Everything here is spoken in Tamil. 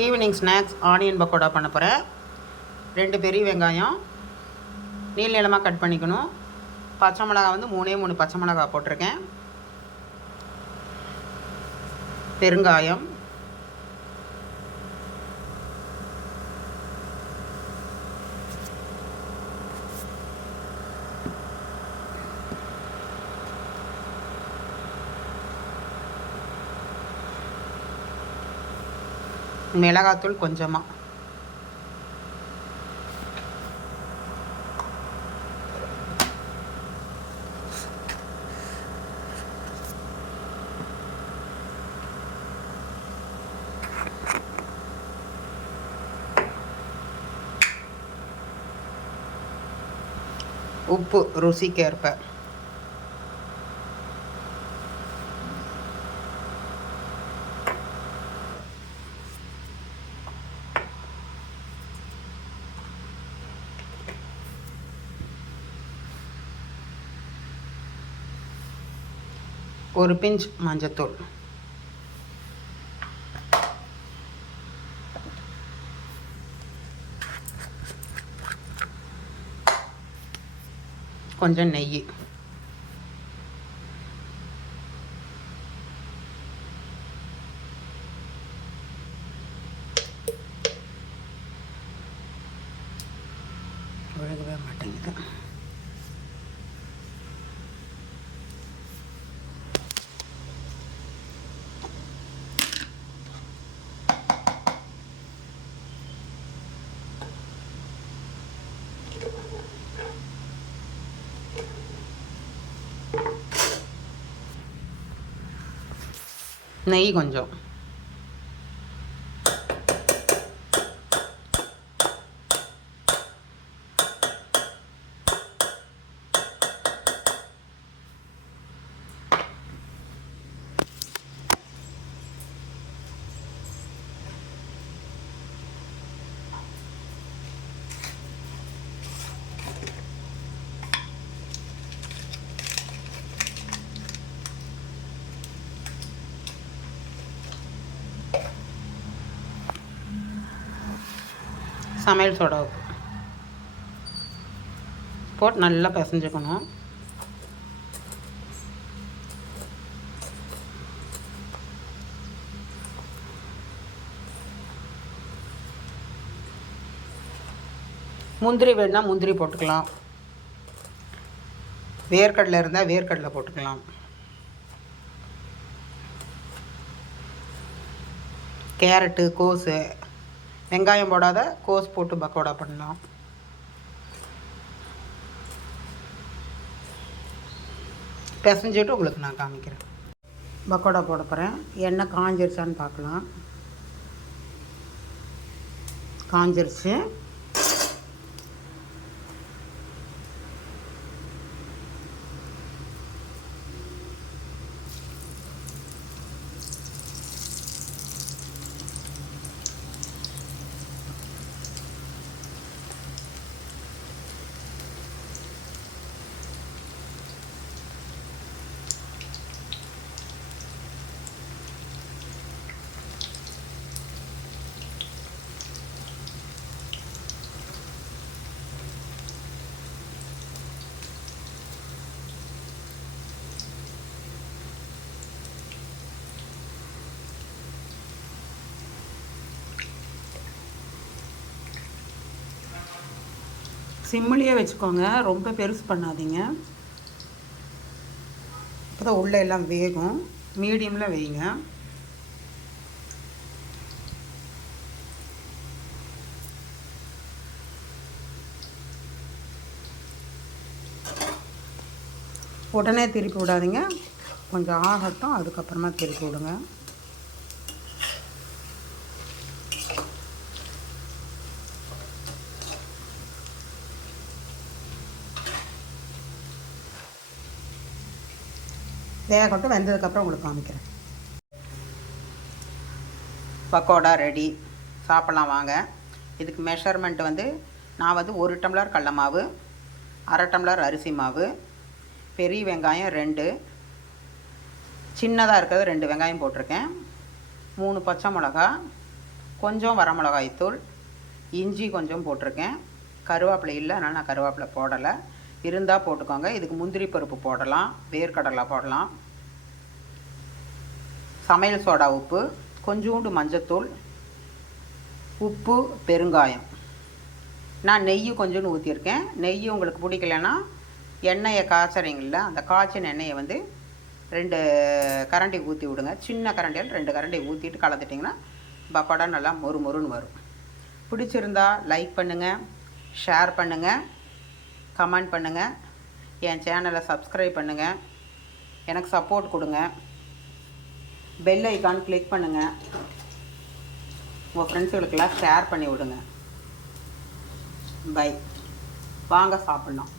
ஈவினிங் ஸ்நாக்ஸ் ஆனியன் பக்கோடா பண்ண போகிறேன். 2 பெரிய வெங்காயம் நீள நீளமாக கட் பண்ணிக்கணும். பச்சை மிளகா வந்து 3 பச்சை மிளகா போட்டிருக்கேன். பெருங்காயம், மிளகாத்தூள் கொஞ்சமாக, உப்பு ருசிக்கேற்ப, ஒரு பிஞ்ச் மஞ்சத்தூள், கொஞ்சம் நெய், விழுகவே மாட்டேங்குது. நெய் கொஞ்சம், சமையல் சோடா உப்பு போட்டு நல்லா பிசைஞ்சுக்கணும். முந்திரி வேணுன்னா முந்திரி போட்டுக்கலாம். வேர்க்கடலை இருந்தால் வேர்க்கடலை போட்டுக்கலாம். கேரட்டு, கோஸு, வெங்காயம் போடாத கோஸ் போட்டு பக்கோடா பண்ணலாம். பிசைஞ்சிட்டு உங்களுக்கு நான் காமிக்கிறேன். பக்கோடா போட போகிறேன். எண்ணெய் காஞ்சிருச்சான்னு பார்க்கலாம். காஞ்சிருச்சு. சிம்மிலேயே வச்சுக்கோங்க, ரொம்ப பெருசு பண்ணாதீங்க. அப்போ தான் உள்ளே எல்லாம் வேகும். மீடியமில் வைங்க. உடனே திருப்பி விடாதீங்க, கொஞ்சம் ஆகட்டும், அதுக்கப்புறமா திருப்பி விடுங்க. வேகட்டும், வெந்ததுக்கப்புறம் உங்களுக்கு காமிக்கிறேன். பக்கோடா ரெடி, சாப்பிட்லாம் வாங்க. இதுக்கு மெஷர்மெண்ட் வந்து நான் வந்து 1 டம்ளர் கடல மாவு, 1/2 டம்ளர் அரிசி மாவு, பெரிய வெங்காயம் 2, சின்னதாக இருக்கிறது 2 வெங்காயம் போட்டிருக்கேன், 3 பச்சை மிளகா, கொஞ்சம் வரமிளகாய்த்தூள், இஞ்சி கொஞ்சம் போட்டிருக்கேன். கருவேப்பிலை இல்லை, அதனால் நான் கருவேப்பிலை போடலை. இருந்தால் போட்டுக்கோங்க. இதுக்கு முந்திரி பருப்பு போடலாம், வேர்க்கடலை போடலாம். சமையல் சோடா உப்பு, கொஞ்சோண்டு மஞ்சத்தூள், உப்பு, பெருங்காயம். நான் நெய் கொஞ்சோண்டு ஊற்றிருக்கேன். நெய் உங்களுக்கு பிடிக்கலன்னா எண்ணெயை காய்ச்சறீங்கள, அந்த காய்ச்சின எண்ணெயை வந்து 2 கரண்டி ஊற்றி விடுங்க. சின்ன கரண்டியால் 2 கரண்டி ஊற்றிட்டு கலந்துட்டிங்கன்னா பக்கோடா நல்லா மொறு மொறுன்னு வரும். பிடிச்சிருந்தா லைக் பண்ணுங்கள், ஷேர் பண்ணுங்கள், கமெண்ட் பண்ணுங்கள், என் சேனலை சப்ஸ்கிரைப் பண்ணுங்கள், எனக்கு சப்போர்ட் கொடுங்க. பெல் ஐக்கான் கிளிக் பண்ணுங்கள். உங்கள் ஃப்ரெண்ட்ஸுகளுக்கெல்லாம் ஷேர் பண்ணி விடுங்க. பை. வாங்க சாப்பிட்லாம்.